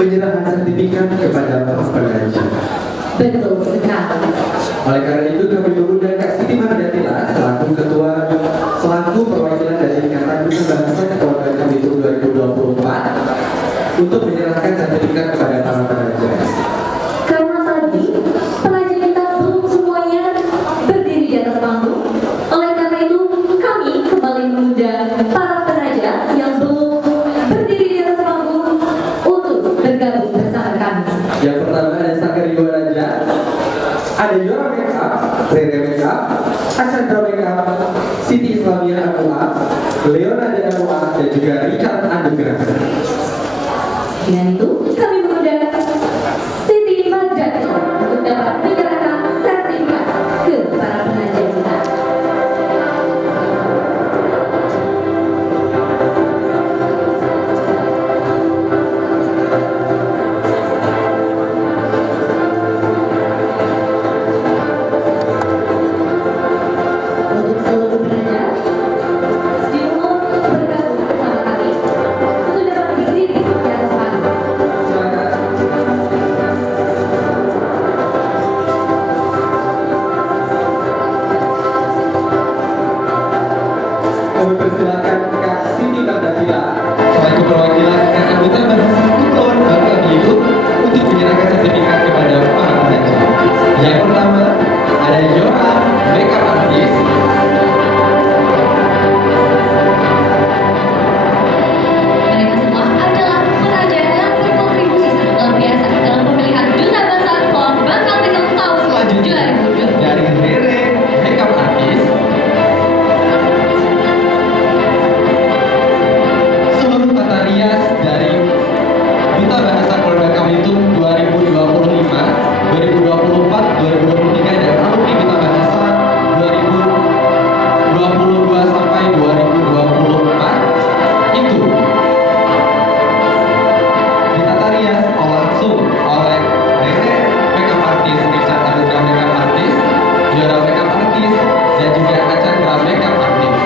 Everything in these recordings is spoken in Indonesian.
penyerahan sertifikat kepada para penaja. Betul sekali. Oleh karena itu kami mengundang Kak Siti Mardiatila selaku perwakilan dari Ikatan Duta Bahasa Kepulauan Kamitung 2024 untuk menyerahkan sertifikat kepada para penaja. Karena tadi pelajar kita belum semuanya berdiri di atas panggung, oleh karena itu kami kembali mengundang para penaja yang belum berdiri di atas panggung untuk bergabung bersama kami. Yang pertama ada Sanggar Yuwaraja, ada Yora Makeup, Rere Makeup, Asandra Makeup, Siti Islamia Anua, Leona Anua, dan juga Richard Anugrah. Dengan itu kami mengundang Siti Mardiatila untuk dapat menyerahkan sertifikat ke para penaja kita. Untuk seluruh penaja, dimohon bergabung bersama kami untuk dapat berdiri di atas panggung. Kami persilakan Kak Siti Mardiatila selaku perwakilan Ikatan Duta Bahasa Kepulauan Bangka-Belitung untuk menyerahkan sertifikat kepada para penaja. Yang pertama ada Yora Makeup Artist, Mereka semua adalah penaja yang berkontribusi sangat luar biasa dalam pemilihan Duta Bahasa Kepulauan Bangka-Belitung tahun selanjutnya 2020. dari Rere Makeup Artist, seluruh tata rias dari Duta Bahasa Kepulauan Bangka-Belitung 2025, 2024, 2023 dan alumni Duta Bahasa 2022 sampai 2024 itu ditata rias langsung oleh Rere Makeup Artist, Richard Anugrah Makeup Artist, Yora Makeup Artist, dan juga Acandra Makeup Artist.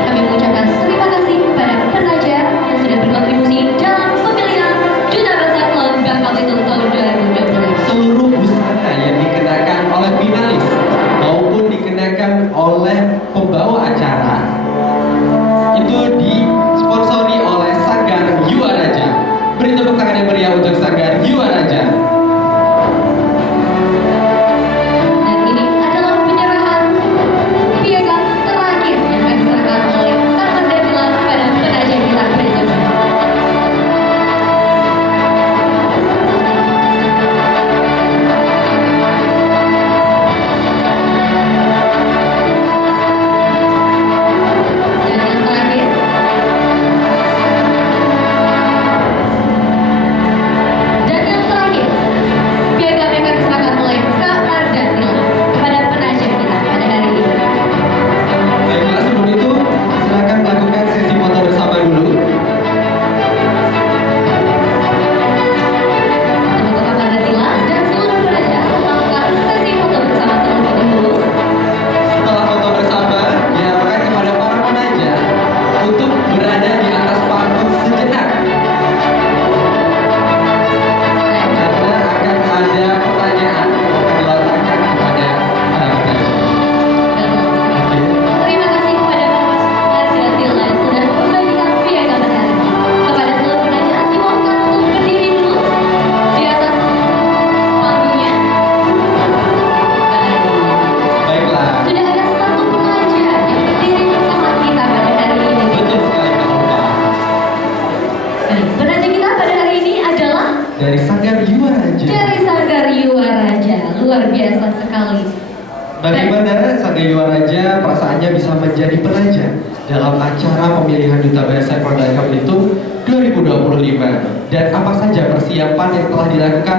Kami mengucapkan terima kasih kepada penaja yang sudah berkontribusi dalam pemilihan Duta Bahasa Kepulauan Bangka-Belitung tahun 2020. Seluruh busana yang dikenakan oleh finalis maupun dikenakan oleh pembawa acara itu disponsori oleh Sanggar Yuwaraja. Beri tepuk tangan yang meriah untuk Sanggar Yuwaraja. Dan ini adalah penyerahan piagam terakhir yang akan diserahkan oleh Kak Mardiatila kepada penaja kita berikutnya. Dan yang terakhir, piagam yang akan diserahkan oleh Kak Mardiatila kepada penaja kita pada hari ini. Baiklah, sebelum itu silakan melakukan sesi foto bersama dulu. Untuk Kak Mardiatila dan seluruh penaja melakukan sesi foto bersama terlebih dahulu. Setelah foto bersama, diharapkan kepada para penaja untuk berada di atas panggung sejenak. Karena akan ada pertanyaan yang akan dilontarkan kepada para penaja. Terima kasih kepada Kak Mardiatila yang sudah membagikan piagam hari ini. Kepada seluruh penaja dimohonkan untuk berdiri dulu di atas panggungnya. Baiklah, Sudah ada satu penaja yang berdiri bersama kita pada hari ini. betul sekali Kak Opa. Penaja kita pada hari ini adalah Dari Sanggar Yuwaraja. dari Sanggar Yuwaraja. Luar biasa sekali. Bagaimana Sanggar Yuwaraja perasaannya bisa menjadi penaja dalam acara pemilihan Duta Bahasa Kepulauan Bangka-Belitung 2025 dan apa saja persiapan yang telah dilakukan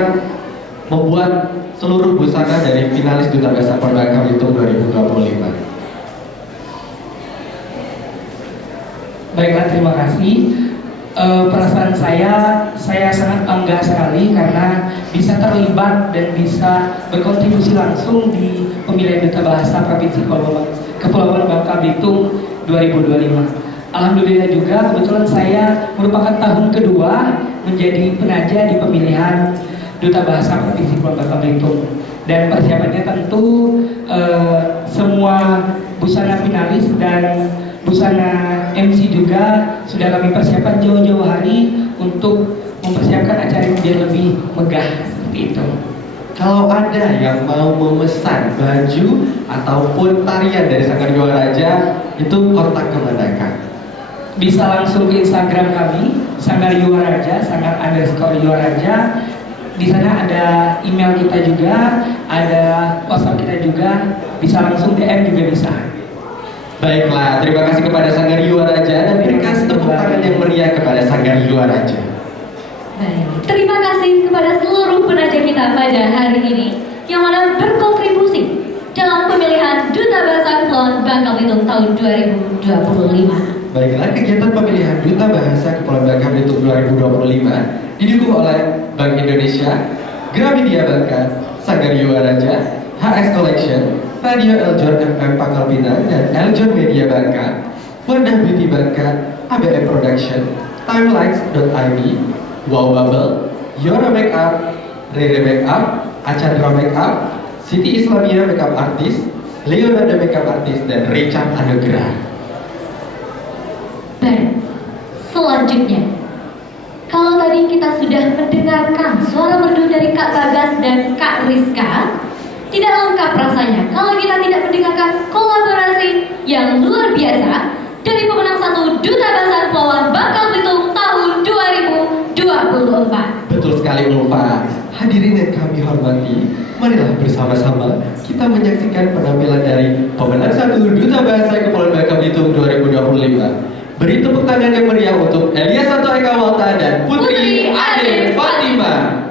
membuat seluruh busana dari finalis Duta Bahasa Kepulauan Bangka-Belitung 2025. Baiklah, terima kasih. Perasaan saya sangat bangga sekali karena bisa terlibat dan bisa berkontribusi langsung di pemilihan Duta Bahasa Provinsi Kepulauan Bangka Belitung 2025. Alhamdulillah juga kebetulan saya merupakan tahun kedua menjadi penaja di pemilihan Duta Bahasa Provinsi Kepulauan Bangka Belitung. Dan persiapannya tentu semua busana finalis dan busana MC juga sudah kami persiapkan jauh-jauh hari untuk mempersiapkan acara yang biar lebih megah seperti itu. Kalau ada yang mau memesan baju ataupun tarian dari Sanggar Yuara Raja, itu kontak ke manakah? Bisa langsung ke Instagram kami, Sanggar Yuara Raja, _Yuara_Raja. Di sana ada email kita juga, ada WhatsApp kita juga, bisa langsung DM juga bisa. Baiklah, terima kasih kepada Sanggar Yuara Raja dan berikan tepuk tangan yang meriah kepada Sanggar Yuara Raja. Baik. Terima kasih kepada seluruh penaja kita pada hari ini yang mana berkontribusi dalam pemilihan Duta Bahasa Kepulauan Bangka Belitung tahun 2025. Baiklah, kegiatan pemilihan Duta Bahasa Kepulauan Bangka Belitung 2025 didukung oleh Bank Indonesia, Gramedia Bangka, Sanggar Yuara Raja, HS Collection, Radio Eljon FM Pangkal Pinang dan Eljon Media Bangka, Wadah Beauty Bangka, ABM Production, Timelines.id, Wow Bubble, Yora Makeup, Rere Makeup, Achandra Makeup, Siti Islamia Makeup Artist, Leonardo Makeup Artist, dan Richard Anugrah. Baik, selanjutnya, kalau tadi kita sudah mendengarkan suara merdu dari Kak Bagas dan Kak Rizka, tidak lengkap rasanya kalau kita tidak mendengarkan kolaborasi yang luar biasa dari pemenang satu Duta Bahasa Kepulauan Bangka Belitung tahun 2024. Betul sekali Ulfa. Hadirin yang kami hormati, marilah bersama-sama kita menyaksikan penampilan dari pemenang satu Duta Bahasa Kepulauan Bangka Belitung 2025. Beri tepuk tangan yang meriah untuk Elia Santo Eka Walta dan Putri Ade Fatima.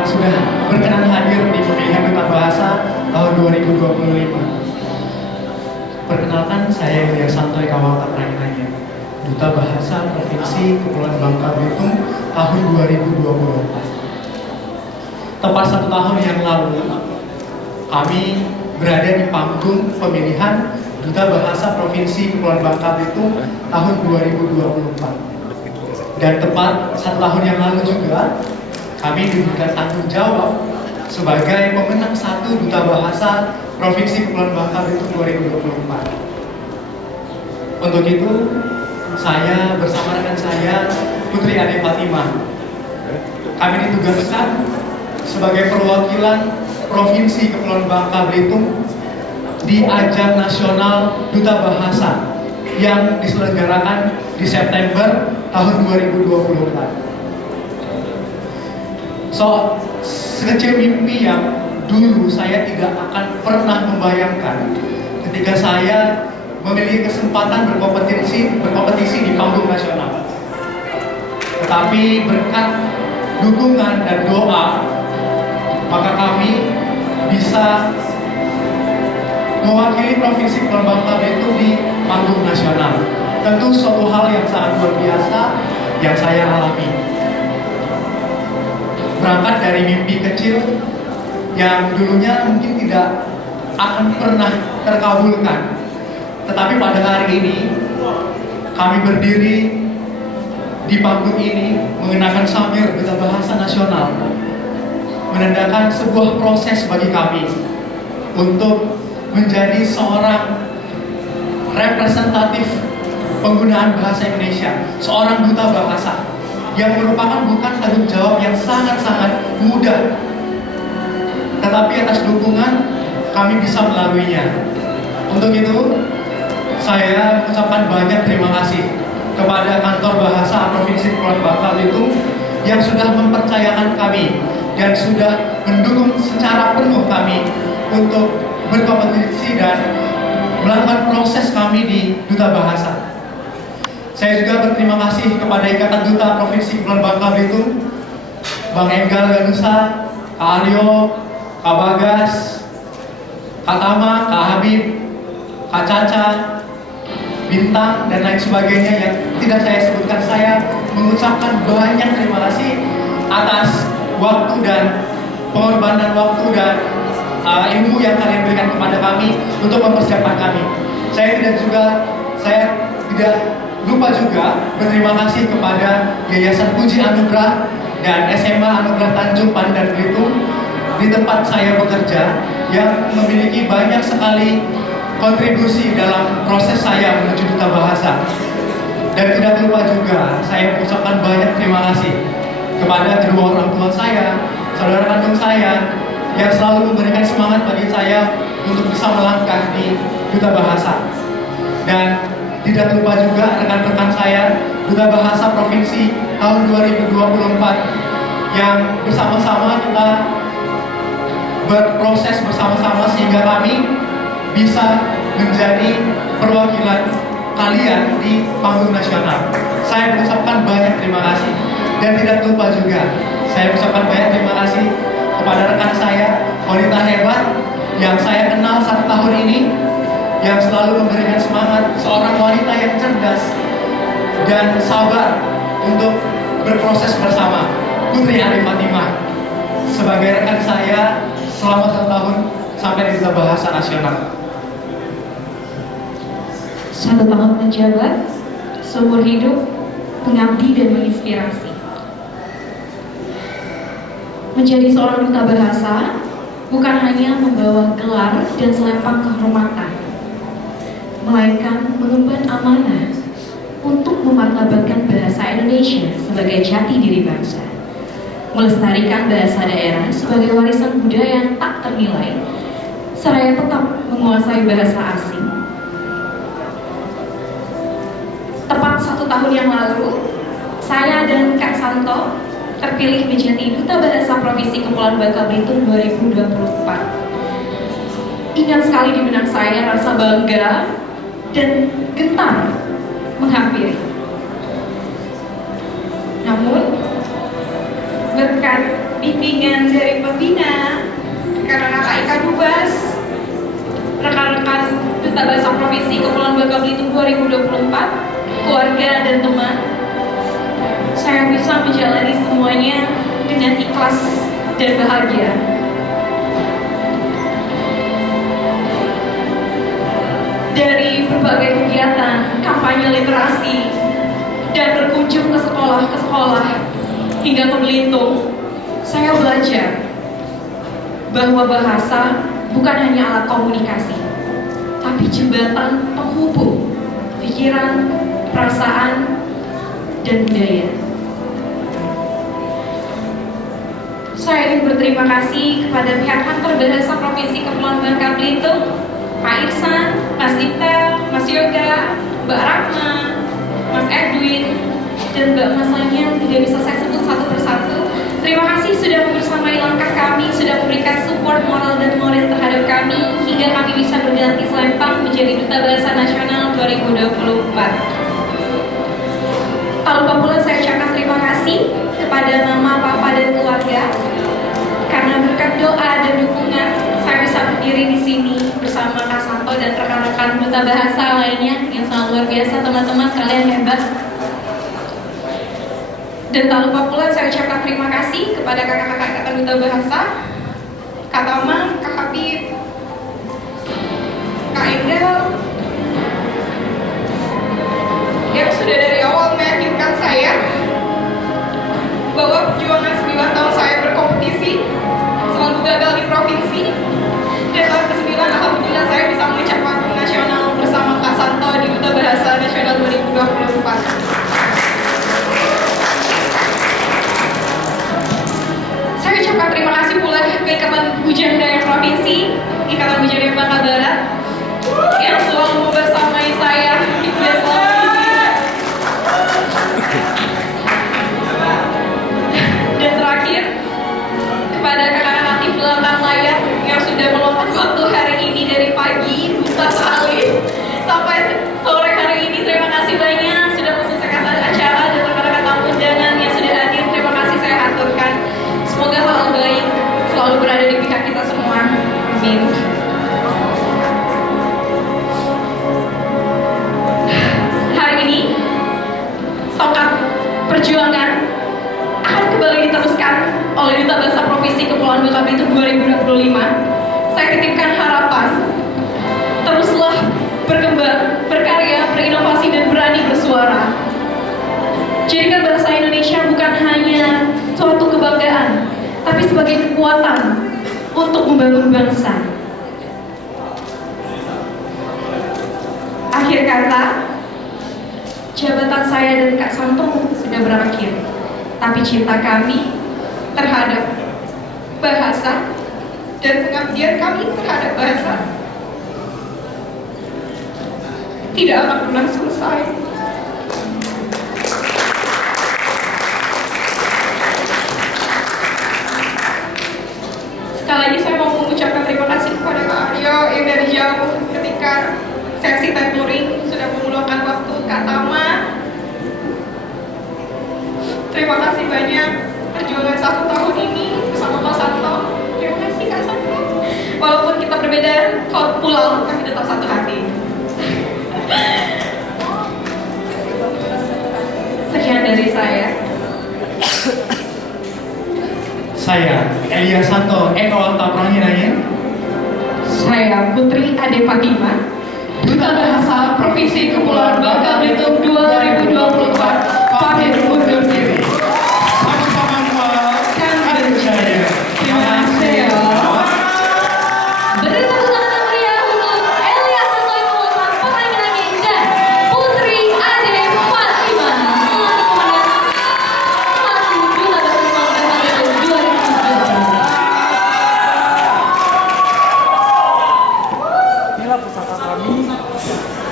yang sudah berkenan hadir di pemilihan Duta Bahasa tahun 2025. Perkenalkan, saya Ilya Santoy Kawal Prainanya, Duta Bahasa Provinsi Kepulauan Bangka Belitung tahun 2024. Tepat 1 tahun yang lalu, kami berada di panggung pemilihan Duta Bahasa Provinsi Kepulauan Bangka Belitung tahun 2024. Dan tepat 1 tahun yang lalu juga, kami diberikan tanggung jawab sebagai pemenang 1 Duta Bahasa Provinsi Kepulauan Bangka Belitung 2024. Untuk itu, saya bersama rekan saya, Putri Ade Fatimah, kami ditugaskan sebagai perwakilan Provinsi Kepulauan Bangka Belitung di ajang nasional Duta Bahasa yang diselenggarakan di September tahun 2024. Sekecil mimpi yang dulu saya tidak akan pernah membayangkan ketika saya memiliki kesempatan berkompetisi di panggung nasional. Tetapi berkat dukungan dan doa, maka kami bisa mewakili Provinsi Kepulauan Bangka Belitung di panggung nasional. Tentu suatu hal yang sangat luar biasa yang saya alami. Berangkat dari mimpi kecil yang dulunya mungkin tidak akan pernah terkabulkan. Tetapi pada hari ini, kami berdiri di panggung ini mengenakan samir Duta Bahasa Nasional, menandakan sebuah proses bagi kami untuk menjadi seorang representatif penggunaan bahasa Indonesia, seorang duta bahasa yang merupakan bukan tanggung jawab yang sangat-sangat mudah, tetapi atas dukungan kami bisa melaluinya. Untuk itu, saya mengucapkan banyak terima kasih kepada Kantor Bahasa Provinsi Kepulauan Bangka Belitung yang sudah mempercayakan kami dan sudah mendukung secara penuh kami untuk berkompetisi dan melakukan proses kami di Duta Bahasa. Saya juga berterima kasih kepada Ikatan Duta Provinsi Kepulauan Bangka Belitung, Bang Enggal Ganusa, Kak Aryo, Kak Bagas, Kak Tama, Kak Habib, Kak Caca, Bintang, dan lain sebagainya yang tidak saya sebutkan. Saya mengucapkan banyak terima kasih atas waktu dan pengorbanan waktu dan ilmu yang kalian berikan kepada kami untuk mempersiapkan kami. Saya tidak lupa juga berterima kasih kepada Yayasan Puji Anugerah dan SMA Anugerah Tanjung Pandan Belitung di tempat saya bekerja yang memiliki banyak sekali kontribusi dalam proses saya menuju Duta Bahasa. Dan tidak lupa juga saya mengucapkan banyak terima kasih kepada kedua orang tua saya, saudara kandung saya yang selalu memberikan semangat bagi saya untuk bisa melangkah di Duta Bahasa. Dan tidak lupa juga rekan-rekan saya Duta Bahasa Provinsi tahun 2024 yang bersama-sama kita berproses bersama-sama sehingga kami bisa menjadi perwakilan kalian di panggung nasional. Saya mengucapkan banyak terima kasih. Dan tidak lupa juga saya mengucapkan banyak terima kasih kepada rekan saya, wanita hebat yang saya kenal 1 tahun ini, yang selalu memberikan semangat, seorang wanita yang cerdas dan sabar untuk berproses bersama, Putri Ade Fatimah, sebagai rekan saya selama 1 tahun sampai di Duta Bahasa Nasional. 1 tahun menjabat, seumur hidup, mengabdi dan menginspirasi. Menjadi seorang duta bahasa bukan hanya membawa gelar dan selempang kehormatan, melainkan mengemban amanah untuk memartabatkan bahasa Indonesia sebagai jati diri bangsa, melestarikan bahasa daerah sebagai warisan budaya yang tak ternilai, seraya tetap menguasai bahasa asing. Tepat 1 tahun yang lalu, saya dan Kak Santo terpilih menjadi Duta Bahasa Provinsi Kepulauan Bangka Belitung 2024. Ingat sekali di benak saya rasa bangga dan gentar menghampiri. Namun, berkat bimbingan dari pembina, kakak-kakak Ika Dubas, rekan-rekan Duta Bahasa Provinsi Kepulauan Bangka Belitung 2024, keluarga dan teman, saya bisa menjalani semuanya dengan ikhlas dan bahagia. Dari berbagai kegiatan kampanye literasi dan berkunjung ke sekolah hingga ke Belitung, saya belajar bahwa bahasa bukan hanya alat komunikasi, tapi jembatan penghubung pikiran, perasaan, dan budaya. Saya ingin berterima kasih kepada pihak Kantor Bahasa Provinsi Kepulauan Bangka Belitung, Pak Irsan, Mas Dita, Mas Yoga, Mbak Rahma, Mas Edwin, dan Mbak Masanya tidak bisa saya sebut satu persatu. Terima kasih sudah membersamai langkah kami, sudah memberikan support moral dan moral terhadap kami hingga kami bisa berganti selempang menjadi Duta Bahasa Nasional 2024. Tak lupa pula saya ucapkan terima kasih kepada mama, papa, dan keluarga karena berkat doa dan dukungan saya bisa berdiri di sini bersama Kak Santo dan rekan-rekan Duta Bahasa lainnya yang sangat luar biasa. Teman-teman, kalian hebat. Dan tak lupa pula saya ucapkan terima kasih kepada kakak-kakak Ikatan Duta Bahasa, Kak Tama, Kak Habib, Kak Endel, yang sudah dari awal meyakinkan saya bahwa perjuangan 9 tahun saya berkompetisi selalu gagal di provinsi, dan tahun ke-9 alhamdulillah saya bisa mencapai panggung nasional bersama Kak Santo di Duta Bahasa Nasional 2024. Saya ucapkan terima kasih pula ke Ikatan Bujang Daya Provinsi, Ikatan Bujang Daya Bangka Barat yang selalu membersamai saya di selalu. Dan terakhir, kepada kakak-kakak di belakang layar yang sudah meluangkan waktu hari ini dari pagi buta sekali sampai sore hari ini. Terima kasih banyak sudah mensukseskan acara, dan rekan-rekan tamu undangan yang sudah hadir. Terima kasih saya aturkan. Semoga hal baik selalu berada di pihak kita semua. Amin. Hari ini tongkat perjuangan akan kembali diteruskan oleh Duta Bahasa Provinsi Kepulauan Bangka Belitung 2025. Saya titipkan harapan, teruslah berkembang, berkarya, berinovasi, dan berani bersuara. Jadikan bahasa Indonesia bukan hanya suatu kebanggaan, tapi sebagai kekuatan untuk membangun bangsa. Akhir kata, jabatan saya dan Kak Santo sudah berakhir, tapi cinta kami terhadap bahasa dan pengabdian kami terhadap bahasa tidak akan pernah selesai. Sekali lagi saya mau mengucapkan terima kasih kepada Kak Aryo yang dari jauh ketika sesi tutoring sudah meluangkan waktu. Kak Tama, terima kasih banyak perjuangan 1 tahun ini bersama Kak Santo. Terima kasih Kak Santo. Walaupun kita berbeda pulau, tapi tetap satu hati. Sekian dari saya. Saya Elia Santo, Eko Taprahiranya. Saya Putri Ade Fatima, Duta Bahasa Provinsi Kepulauan Bangka Belitung 2024. Pamit undur diri. Sama-sama kan berjaya. Terima kasih ya. Beri tepuk tangan yang meriah untuk Elia Santo yang merupakan pemenang lagi dan Putri Ade Fatima selaku pemenang selaku Duta Bahasa Bangka Belitung 2024.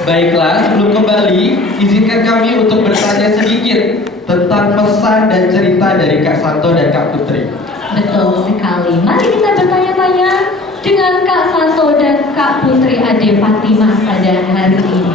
Baiklah, sebelum kembali, izinkan kami untuk bertanya sedikit tentang pesan dan cerita dari Kak Santo dan Kak Putri. Betul sekali. Mari kita bertanya-tanya dengan Kak Santo dan Kak Putri Ade Fatima pada hari ini.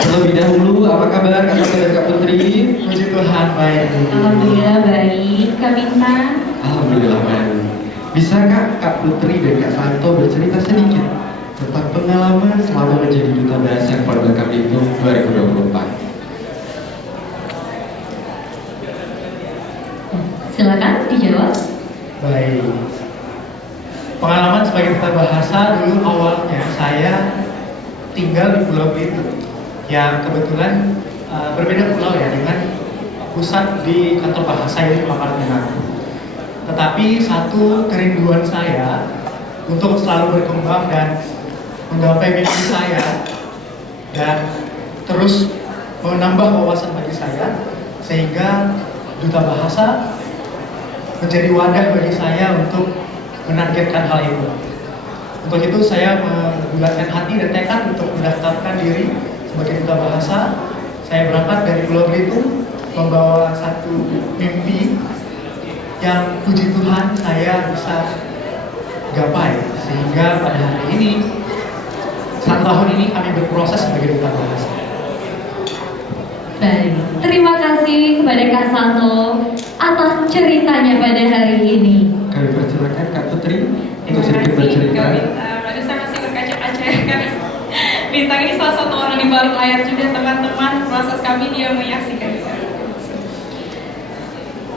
Terlebih dahulu, apa kabar Kak Santo dan Kak Putri? Puji Tuhan, baik. Alhamdulillah baik. Kak Minta. Alhamdulillah baik. Bisakah Kak Putri dan Kak Santo bercerita sedikit tentang pengalaman selama menjadi Duta Bahasa Keluarga Belitung 2024? Silakan dijawab. Baik. Pengalaman sebagai duta bahasa dulu awalnya saya tinggal di Pulau Belitung yang kebetulan berbeda pulau ya dengan pusat di kantor bahasa ini di Pangkalan Pinang. Tetapi satu kerinduan saya untuk selalu berkembang dan menggapai mimpi saya dan terus menambah wawasan bagi saya sehingga duta bahasa menjadi wadah bagi saya untuk menargetkan hal itu. Untuk itu saya membulatkan hati dan tekad untuk mendaftarkan diri sebagai duta bahasa. Saya berangkat dari Pulau Belitung membawa satu mimpi yang puji Tuhan saya bisa gapai sehingga pada hari ini 1 tahun ini kami berproses sebagai duta bahasa. Baik, terima kasih kepada Kak Santo atas ceritanya pada hari ini. Kami persilakan Kak Putri untuk Terima sedikit kasih bercerita. Kak Bintang. Aduh, saya masih berkaca-kaca ya karena Bintang ini salah satu orang di balik layar juga teman-teman. Proses kami dia menyaksikan.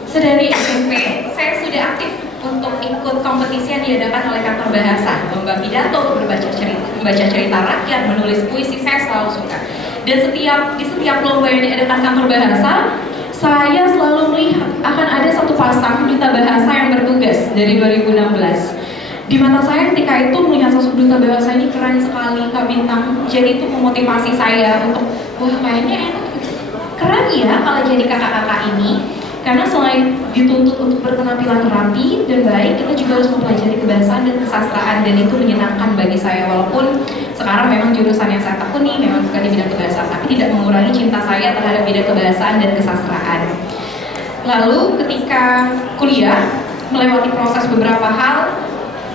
Sedari SMP, saya sudah aktif untuk ikut kompetisi yang diadakan oleh kantor bahasa, lomba pidato, membaca cerita rakyat, menulis puisi, saya selalu suka. Dan di setiap lomba yang diadakan kantor bahasa, saya selalu melihat akan ada satu pasang duta bahasa yang bertugas dari 2016. Di mata saya ketika itu melihat sosok duta bahasa ini keren sekali, Kak Bintang. Jadi itu memotivasi saya untuk, wah kayaknya enak, keren ya kalau jadi kakak-kakak ini. Karena selain dituntut untuk berpenampilan rapi dan baik, kita juga harus mempelajari kebahasaan dan kesastraan, dan itu menyenangkan bagi saya. Walaupun sekarang memang jurusan yang saya tekuni memang bukan di bidang kebahasaan, tapi tidak mengurangi cinta saya terhadap bidang kebahasaan dan kesastraan. Lalu ketika kuliah, melewati proses beberapa hal,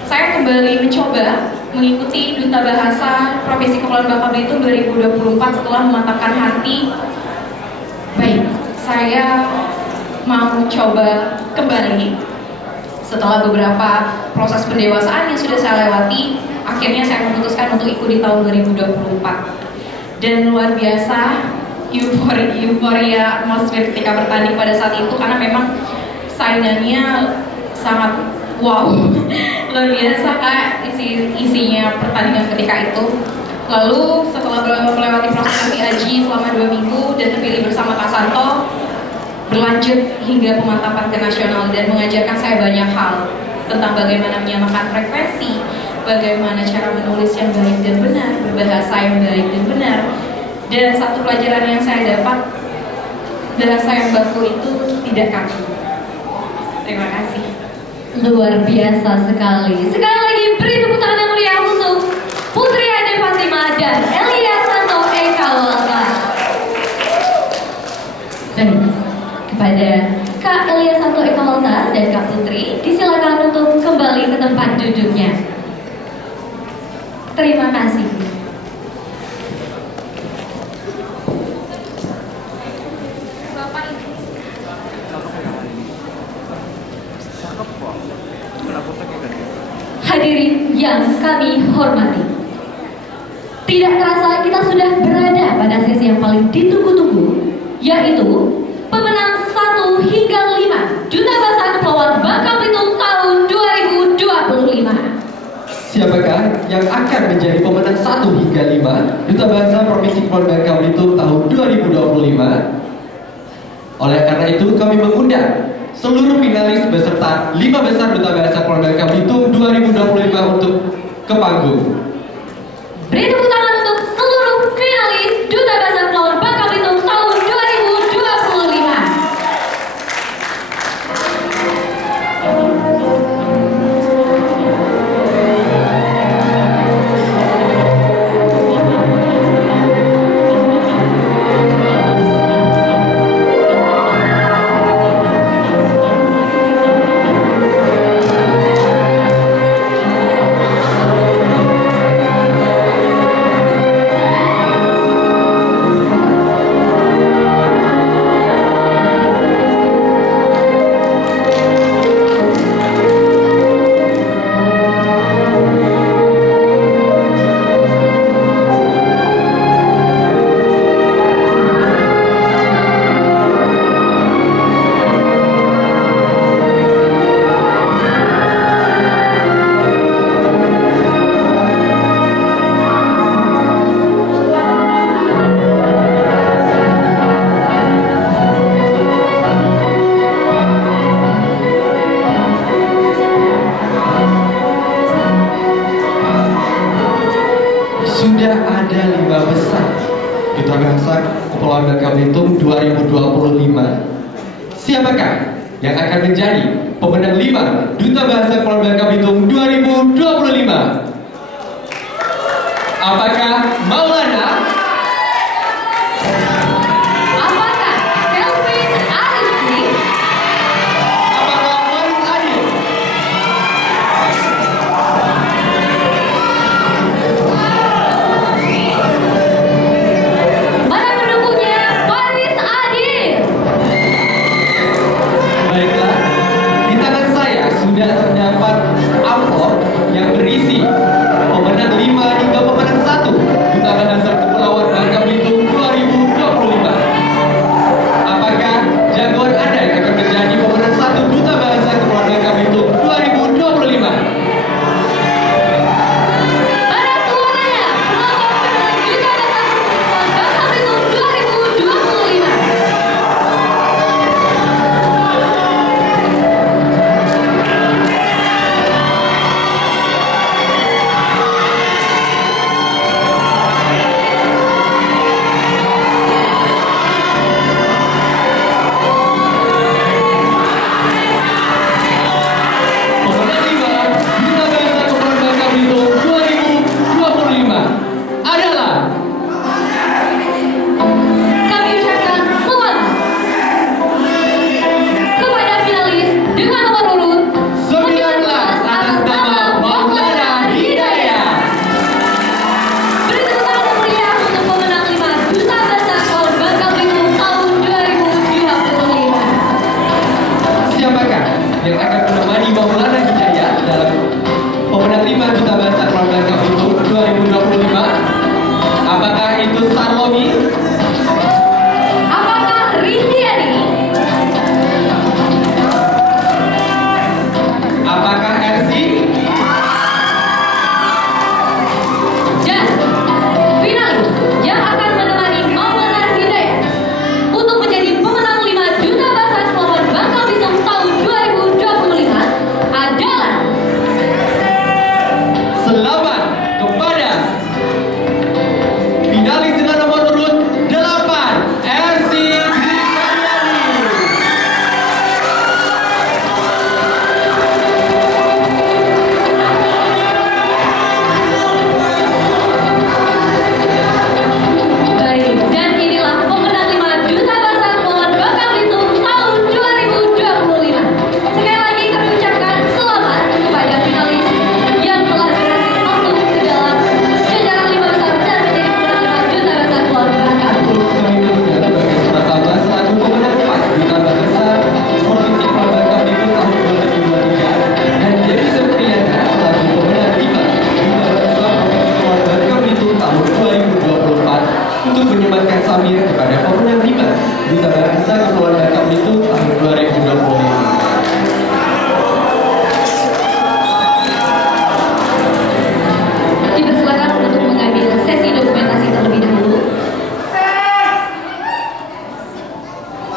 saya kembali mencoba mengikuti Duta Bahasa Provinsi Kepulauan Bangka Belitung 2024 setelah memantapkan hati. Baik, saya mau coba kembali setelah beberapa proses pendewasaan yang sudah saya lewati. Akhirnya saya memutuskan untuk ikut di tahun 2024 dan luar biasa euforia atmosfer ketika bertanding pada saat itu, karena memang saingannya sangat wow luar biasa Kak isinya pertandingan ketika itu. Lalu setelah melewati proses haji selama 2 minggu dan terpilih bersama Kak Santo, berlanjut hingga pemantapan ke nasional dan mengajarkan saya banyak hal tentang bagaimana menyamakan frekuensi, bagaimana cara menulis yang baik dan benar, berbahasa yang baik dan benar. Dan satu pelajaran yang saya dapat, bahasa yang baku itu tidak kaku. Terima kasih. Luar biasa sekali. Sekali lagi beri tepuk tangan yang mulia untuk Putri Ade Fatimah dan Elia Santo Eka Walka. Dan kepada Kak Elia Santo Eka Walka dan Kak Putri, disilakan untuk kembali ke tempat duduknya. Terima kasih. Hadirin yang kami hormati, tidak terasa kita sudah berada pada sesi yang paling ditunggu-tunggu, yaitu pemenang 1 hingga 5 Duta Bahasa Kepulauan Bangka Belitung tahun 2025. Siapakah yang akan menjadi pemenang 1 hingga 5 Duta Bahasa Provinsi Kepulauan Bangka Belitung tahun 2025? Oleh karena itu kami mengundang seluruh finalis beserta 5 besar Duta Bahasa Kepulauan Bangka Belitung 2025 untuk ke panggung. Beri tepuk tangan untuk seluruh finalis Duta Bahasa Kepulauan Bangka Belitung tahun 2025. Kepulauan Bangka Belitung 2025. Siapakah yang akan menjadi pemenang 5 Duta Bahasa Kepulauan Bangka Belitung 2025? Apakah Maulana? Apakah Kelvin Arifki? Apakah Waris Adil? Mana pendukungnya Waris Adil? Baiklah, di tangan saya sudah terdapat amplop yang berisi pemenang 5 hingga pemenang 1 Duta Bahasa Kepulauan Bangka Belitung 2025. Apakah jagoan Anda yang akan menjadi pemenang 1 Duta Bahasa Kepulauan Bangka Belitung 2025? Mana suaranya? Penonton Duta Bahasa Kepulauan Bangka Belitung 2025. Pemenang 5 Duta Bahasa Kepulauan Bangka Belitung 2025 adalah Kami ucapkan selamat kepada finalis dengan nomor urut 19 atas nama Maulana Hidayah. Beri tepuk tangan yang meriah untuk pemenang 5 Duta Bahasa Kepulauan Bangka Belitung tahun 2025. Siapakah yang akan menemani Maulana Hidayah dalam pemenang 5 Duta Bahasa Kepulauan Bangka Belitung 2025? Apakah itu Sarlomi? Apakah Rindiani? Apakah Ersi? Dan finalis yang akan menemani Maulana Hidayah untuk menjadi pemenang 5 Duta Bahasa Kepulauan Bangka Belitung tahun 2025 adalah Selamat kepada finalis dengan nomor urut 8, Ersi Grisariani. Baik, dan inilah pemenang 5 Duta Bahasa Kepulauan Bangka Belitung tahun 2025. Sekali lagi kami ucapkan selamat kepada finalis yang telah berhasil masuk ke dalam jajaran 5 besar dan menjadi pemenang 5 Duta Bahasa Kepulauan Bangka Belitung. Berikutnya sebagai surat tambah selaku pemenang 4 Duta Bahasa Provinsi Kepulauan Bangka Belitung tahun 2023 dan Dewi Septriana selaku pemenang 5 Duta Bahasa Provinsi Kepulauan Bangka Belitung tahun 2024 untuk menyematkan samir kepada pemenang 5 Duta Bahasa Kepulauan Bangka Belitung tahun 2025. Dipersilakan untuk mengambil sesi dokumentasi terlebih dahulu.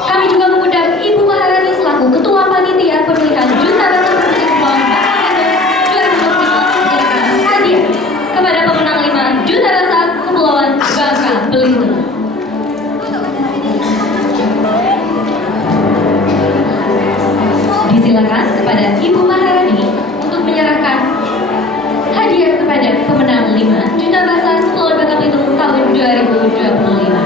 Kami juga mengundang Ibu Maharani selaku Ketua Panitia Pemilihan Duta Bahasa Provinsi Kepulauan Bangka Belitung 2025 hadiah kepada pemenang 5 Duta Bahasa Kepulauan Bangka Belitung. Disilakan kepada Ibu Maharani untuk menyerahkan hadiah kepada pemenang 5 Duta Bahasa Kepulauan Bangka Belitung tahun 2025.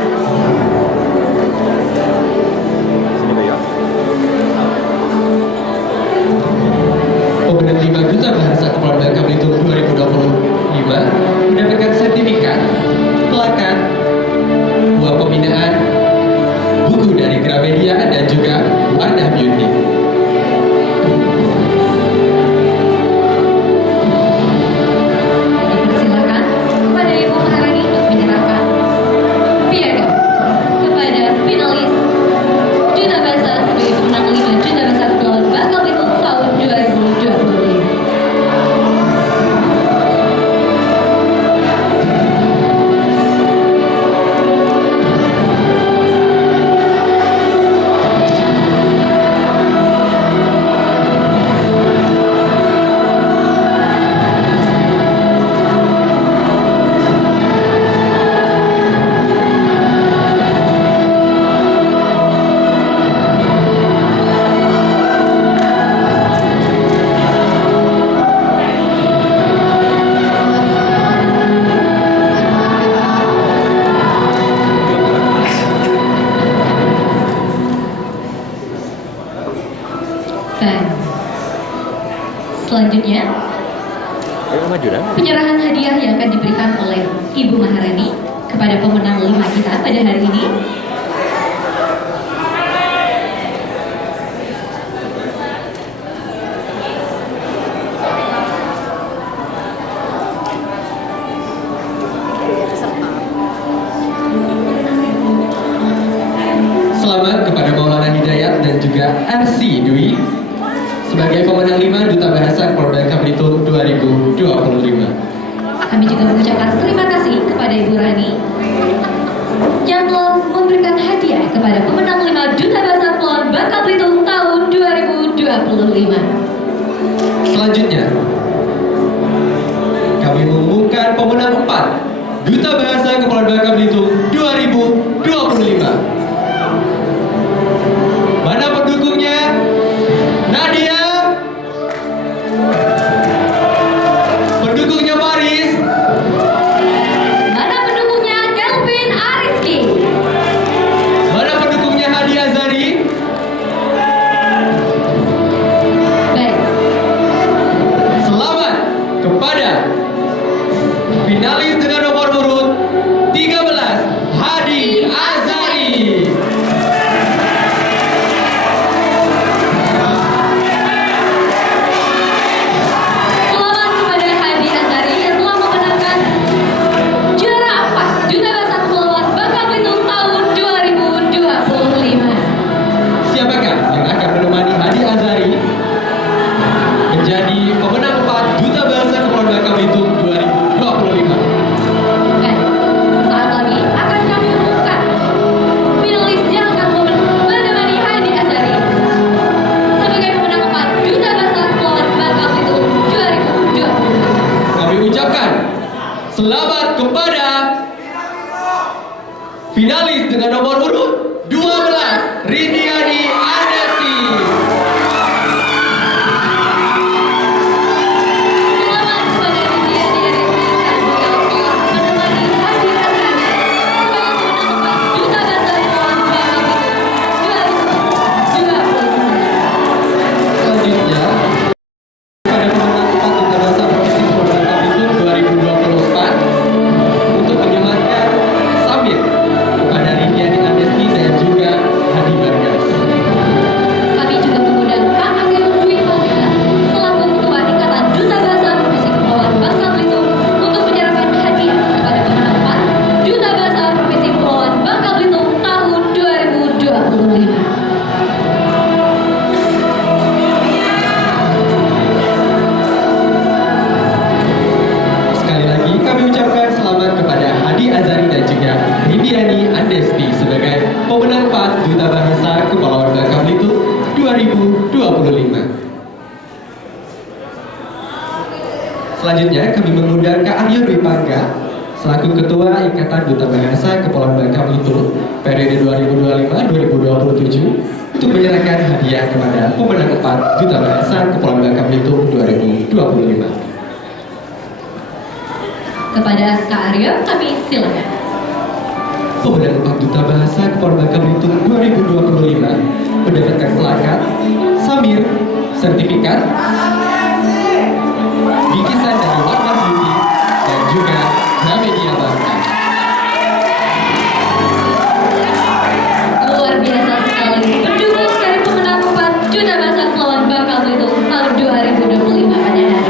Pemenang 5 Duta Bahasa Kepulauan Bangka Belitung 2025 mendapatkan sertifikat, plakat, buah pembinaan, buku dari Gramedia dan juga Wardah Beauty. Dipersilakan kepada Ibu Maharani untuk menyerahkan piagam kepada finalis Duta Bahasa sebagai pemenang 5 Duta Bahasa Kepulauan Bangka Belitung tahun 2025. Baik. Selanjutnya, penyerahan hadiah yang akan diberikan oleh Ibu Maharani kepada pemenang 5 kita pada hari ini. Selamat kepada Maulana Hidayat dan juga RC Dwi sebagai pemenang 5 Duta Bahasa Kepulauan Bangka Belitung 2025. Kami juga mengucapkan terima kasih kepada Ibu Rani yang telah memberikan hadiah kepada pemenang 5 Duta Bahasa Kepulauan Bangka Belitung tahun 2025. Selanjutnya, kami mengumumkan pemenang 4 Duta Bahasa Kepulauan Bangka Belitung 2025. Mana pendukungnya? Nadia. Pendukungnya Paris. Mana pendukungnya Kelvin Ariski? Mana pendukungnya Hadi Azari? Baik, Selamat kepada finalis dengan nomor urut 13 Hadi Azari. selamat kepada Hadi Azari yang telah memenangkan juara 4 Duta Bahasa Kepulauan Bangka Belitung tahun 2025. Siapakah yang akan menemani Hadi Azari menjadi pemenang 4 Duta Bahasa Kepulauan Bangka Belitung 2025? Baik, saat lagi akan kami umumkan finalis yang akan menemani Hadi Azari sebagai pemenang 4 Duta Bahasa Kepulauan Bangka Belitung 2025. Kami ucapkan selamat kepada finalis dengan nomor urut 12 Rindiani Andesti. Selamat kepada Rindiani Andesti yang telah menemani Hadi Azari sebagai pemenang 4 Duta Bahasa Kepulauan Bangka Belitung 2025. Selanjutnya, pada pemenang 4 Duta Bahasa Provinsi Kepulauan Bangka Belitung 2024 untuk menyematkan Samir kepada Rindiani Andesti dan juga Hadi Bargas. Kami juga mengundang Kang Agil Dwi Pangga selaku Ketua Ikatan Duta Bahasa Provinsi Kepulauan Bangka Belitung untuk menyerahkan hadiah kepada pemenang 4 Duta Bahasa Provinsi Kepulauan Bangka Belitung tahun 2025. Sekali lagi kami ucapkan selamat kepada Hadi Azari dan juga Rindiani Andesti sebagai pemenang 4 Duta Bahasa Kepulauan Bangka Belitung 2025. Selanjutnya kami mengundang Kak Aryo Dwi Pangga selaku Ketua Ikatan Duta Bahasa Kepulauan Bangka Belitung periode 2025-2027 untuk menyerahkan hadiah kepada pemenang 4 Duta Bahasa Kepulauan Bangka Belitung 2025. Kepada Kak Aryo, kami silakan. Pemenang 4 Duta Bahasa Kepulauan Bangka Belitung 2025 mendapatkan plakat, Samir, sertifikat, bingkisan dari Warna Beauty dan juga Gramedia Bangka. Luar biasa sekali pendukung dari pemenang 4 Duta Bahasa Kepulauan Bangka Belitung tahun 2025 pada hari ini.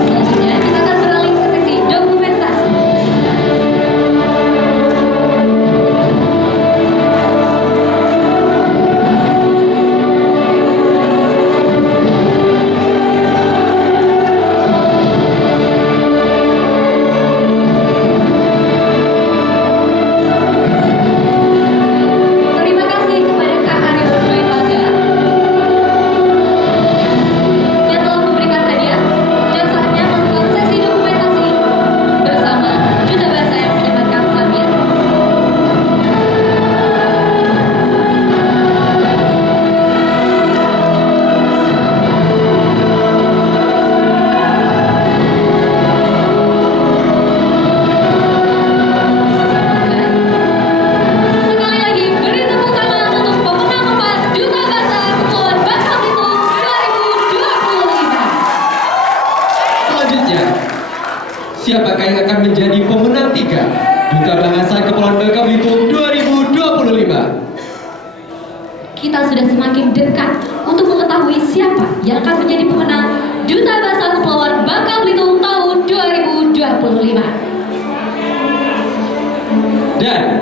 Selanjutnya kita akan beralih ke sesi dokumentasi. Duta Bahasa Kepulauan Bangka Belitung 2025. Kita sudah semakin dekat untuk mengetahui siapa yang akan menjadi pemenang Duta Bahasa Kepulauan Bangka Belitung tahun 2025. Dan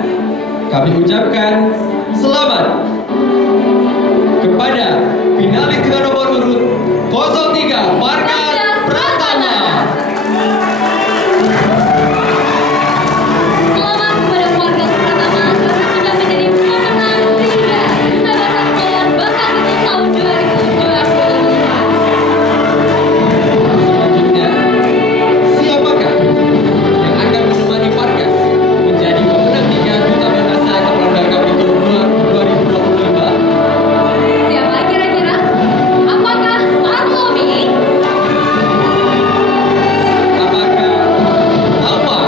kami ucapkan selamat kepada finalis dengan nomor urut 03 Markas Pratama. Selamat kepada keluarga Pratama karena sudah menjadi pemenang 3 Duta Bahasa Kepulauan Bangka Belitung tahun 2025. Selanjutnya, siapakah yang akan menemani Markas menjadi pemenang 3 Duta Bahasa Kepulauan Bangka Belitung 2025? Siapa kira-kira? Apakah Sarlomi? Apakah Alfa?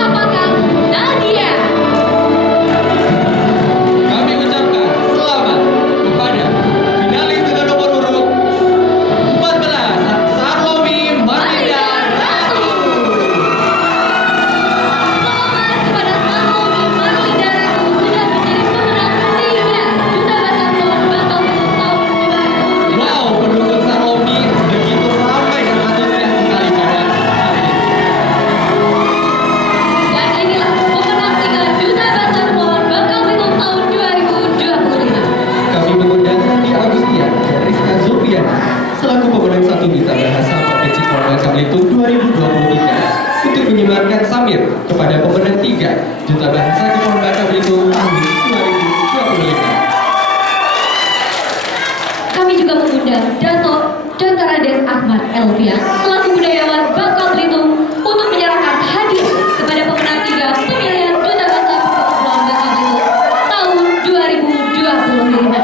Apakah Nadia? Kami ucapkan selamat kepada finalis dengan nomor urut 14 Sarlomi Martinda Ratu. Selamat kepada Sarlomi Martinda Ratu sudah menjadi pemenang 3 Duta Bahasa Kepulauan Bangka Belitung tahun 2025. Wow, pendukung Sarlomi begitu ramai dan antusias sekali pada hari ini. Dan inilah pemenang 3 Duta Bahasa Kepulauan Bangka Belitung tahun 2025. Kami mengundang Nandi Agustian dan Rizka Zulfiana selaku pemenang 1 Duta Bahasa Provinsi Kepulauan Bangka Belitung 2023 untuk menyematkan samir kepada pemenang 3 Duta Bahasa Kepulauan Bangka Belitung tahun 2025. Kami juga mengundang Dato Dr. Andes Ahmad Elvian selaku budayawan Bangka Belitung untuk menyerahkan hadiah kepada pemenang 3 pemilihan Duta Bahasa Kepulauan Bangka Belitung tahun 2025.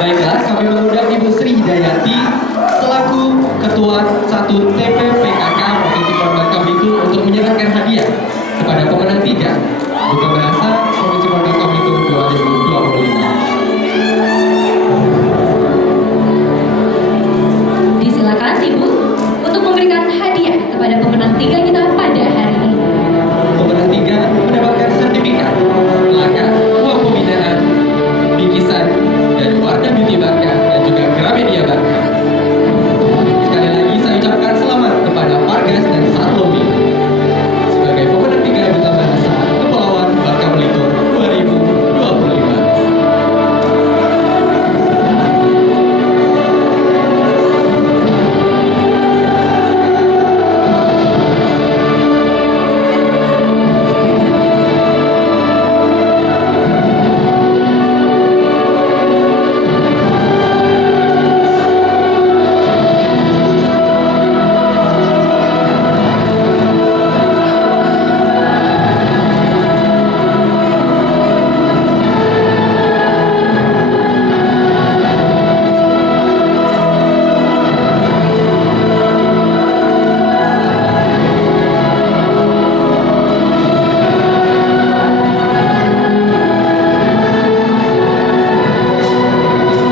Baiklah, kami mengundang Ibu Sri Hidayati selaku Ketua 1 TPPKK Provinsi Kepulauan Bangka Belitung untuk menyerahkan hadiah kepada pemenang 3 Duta Bahasa Provinsi Kepulauan Bangka Belitung 2025. Disilakan Ibu untuk memberikan hadiah kepada pemenang 3 kita pada hari ini. Pemenang 3 mendapatkan sertifikat, laka, uang pembinaan, bingkisan, dan warna beauty Bangka dan juga Gramedia Bangka. Sekali lagi saya ucapkan selamat kepada Margas dan Sarlomi sebagai pemenang 3 Duta Bahasa Kepulauan Bangka Belitung 2025.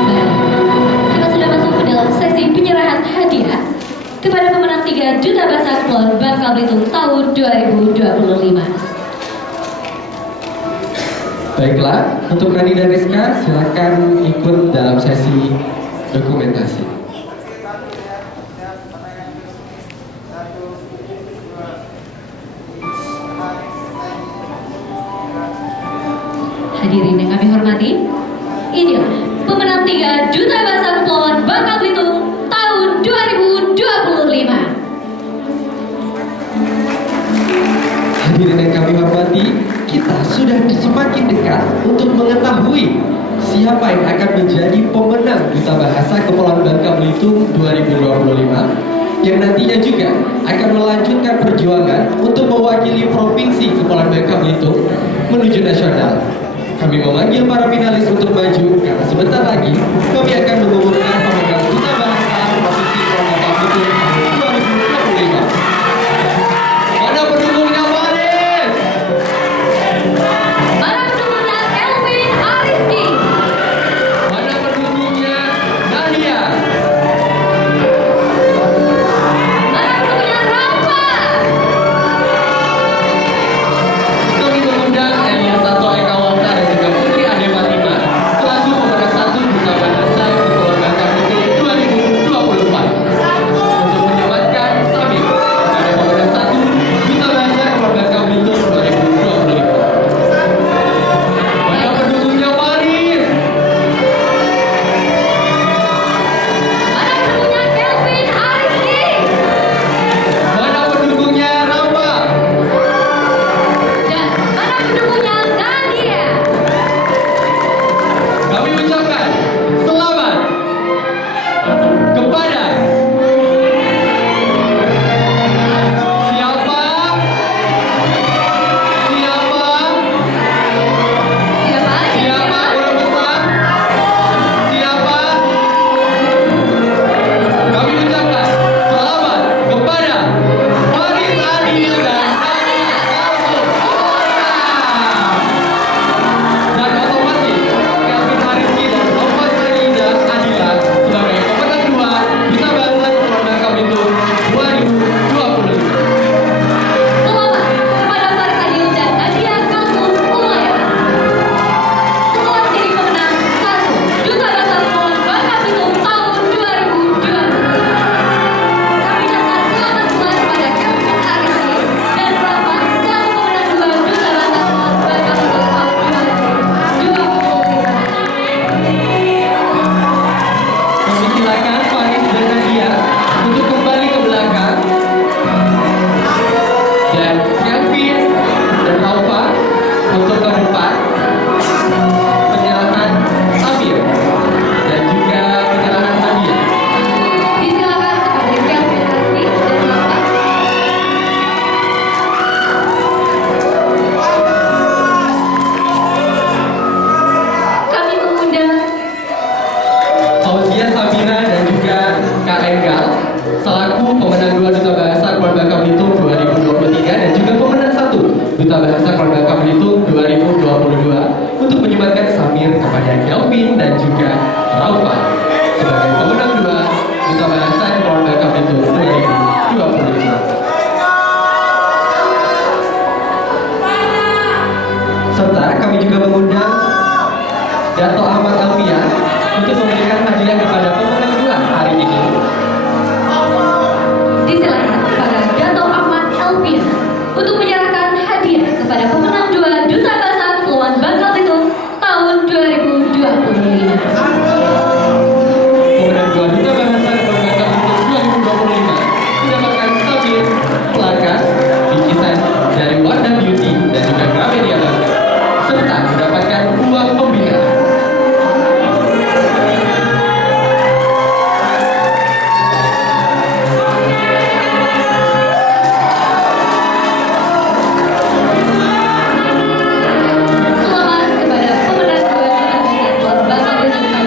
Baik, kita sudah masuk ke dalam sesi penyerahan hadiah kepada pemenang 3 Duta Bahasa Kepulauan Bangka Belitung tahun 2025. Baiklah, untuk Nani dan Rizka silakan ikut dalam sesi dokumentasi. Hadirin yang kami hormati, inilah pemenang 3 Duta Bahasa Kepulauan Bangka Belitung tahun 2025. Hadirin yang kami hormati, kita sudah semakin dekat untuk mengetahui siapa yang akan menjadi pemenang Duta Bahasa Kepulauan Bangka Belitung 2025 yang nantinya juga akan melanjutkan perjuangan untuk mewakili Provinsi Kepulauan Bangka Belitung menuju nasional. Kami memanggil para finalis untuk maju karena sebentar lagi kami akan mengumumkan pemenang Duta Bahasa Provinsi Kepulauan Bangka Belitung tahun 2025. Mana pendukungnya, Baris? Para pendukungnya Elvin Ariski. Mana pendukungnya silakan Faris dan Nadia untuk kembali ke belakang. Dan Kelvin dan Raufa untuk ke depan. Penyerahan Amir dan juga penyerahan hadiah. Disilakan kepada Kelvin Asri dan Bapak. Kami mengundang Fauzia Sabina dan juga Kak Enggal selaku pemenang 2 Duta Bahasa Kepulauan Bangka Belitung 2023 dan juga pemenang 1 Duta Bahasa Kepulauan Bangka Belitung 2022 untuk menyumbangkan Samir kepada Kelvin dan juga Raufa sebagai pemenang 2 Duta Bahasa Kepulauan Bangka Belitung 2025. Serta kami juga mengundang Dato Ahmad Alfian untuk memberikan hadiah kepada pemenang 2 hari ini. disilakan kepada Dato Ahmad Elvin untuk menyerahkan hadiah kepada pemenang 2 Duta Bahasa Kepulauan Bangka Belitung tahun 2025. Pemenang 2 Duta Bahasa Kepulauan Bangka Belitung 2025 mendapatkan sabir, plakat, bingkisan dari Wardah Beauty dan juga Gramedia Bangka serta mendapatkan uang pembinaan. Selamat kepada pemenang 2 Duta Bahasa Kepulauan Bangka Belitung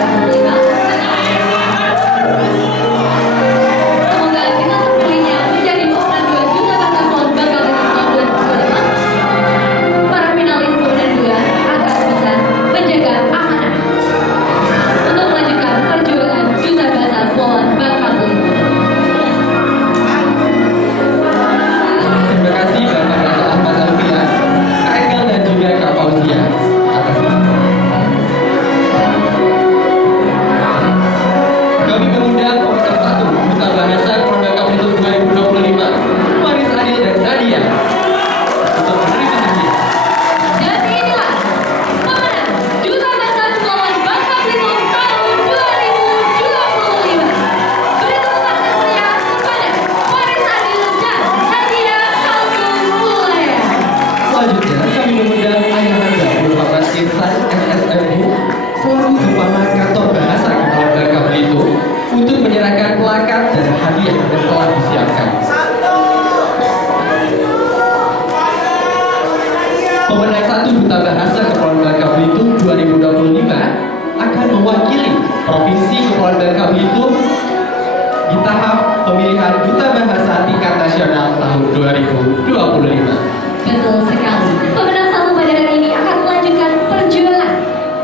tahun 2025. Semoga dengan terpilihnya menjadi pemenang 2 Duta Bahasa Kepulauan Bangka Belitung tahun 2025, para finalis pemenang 2 akan bisa menjaga amanah untuk melanjutkan perjuangan Duta Bahasa Kepulauan Bangka Belitung. Terima kasih Bapak Dato Ahmad Alfian, Kak Enggal dan juga Kak Fauzia atas kami mengundang pemenang 1 Duta Bahasa Kepulauan Bangka Belitung 2025 Faris Adil dan Nadia untuk menerima hadiah. Dan inilah pemenang Duta Bahasa Kepulauan Bangka Belitung tahun 2025. Beri tepuk tangan meriah kepada Faris Adil dan Nadia Kalkululaya. Selanjutnya kami mengundang Ayah Anda merupakan insan SSMU selaku Kepala Kantor Bahasa Kepulauan Bangka Belitung untuk menyerahkan plakat dan hadiah yang telah disiapkan. Pemenang 1 Duta Bahasa Kepulauan Bangka Belitung 2025 akan mewakili Provinsi Kepulauan Bangka Belitung di tahap pemilihan Duta Bahasa tingkat nasional tahun 2025. Betul sekali. Pemenang 1 pada hari ini akan melanjutkan perjuangan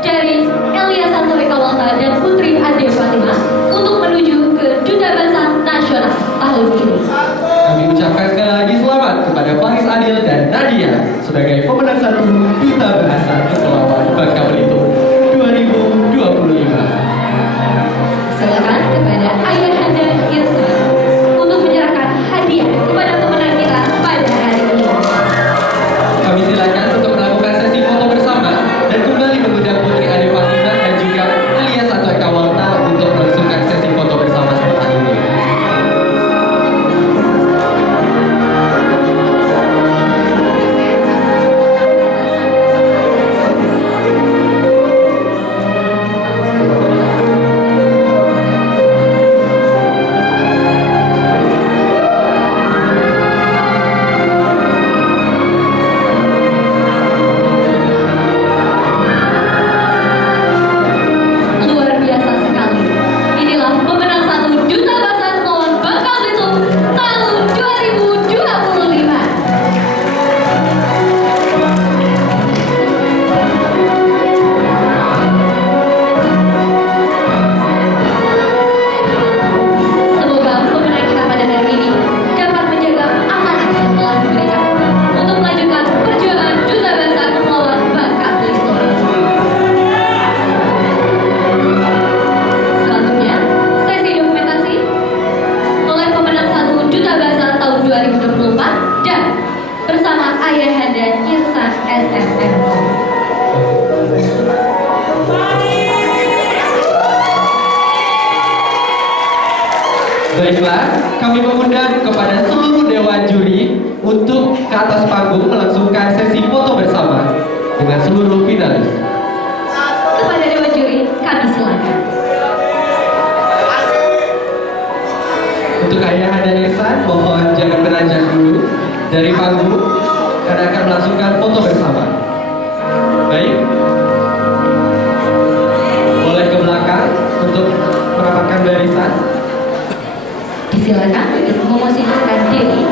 dari Elia Santowi Kawalta dan Putri Ade Fatimah untuk menuju ke Duta Bahasa Nasional tahun ini. Kami ucapkan sekali lagi selamat kepada Faris Adil dan Nadia sebagai pemenang 1 Duta Bahasa Kepulauan Bangka Belitung 2025. Silakan kepada Ayahanda Irsa untuk menyerahkan hadiah kepada pemenang kita pada hari ini. Kami silakan untuk melakukan sesi foto bersama dan kembali mengundang Putri Ade Fatimah dan juga Elia Santowi Kawalta untuk melangsungkan sesi foto bersama seperti ini. Baiklah, kami mengundang kepada seluruh dewan juri untuk ke atas panggung melangsungkan sesi foto bersama dengan seluruh finalis. Kepada dewan juri, kami silakan. Untuk Ayah dan Ihsan, mohon jangan beranjak dulu dari panggung karena akan melangsungkan foto bersama. Baik, boleh ke belakang untuk merapatkan barisan. Disilakan untuk memosisikan diri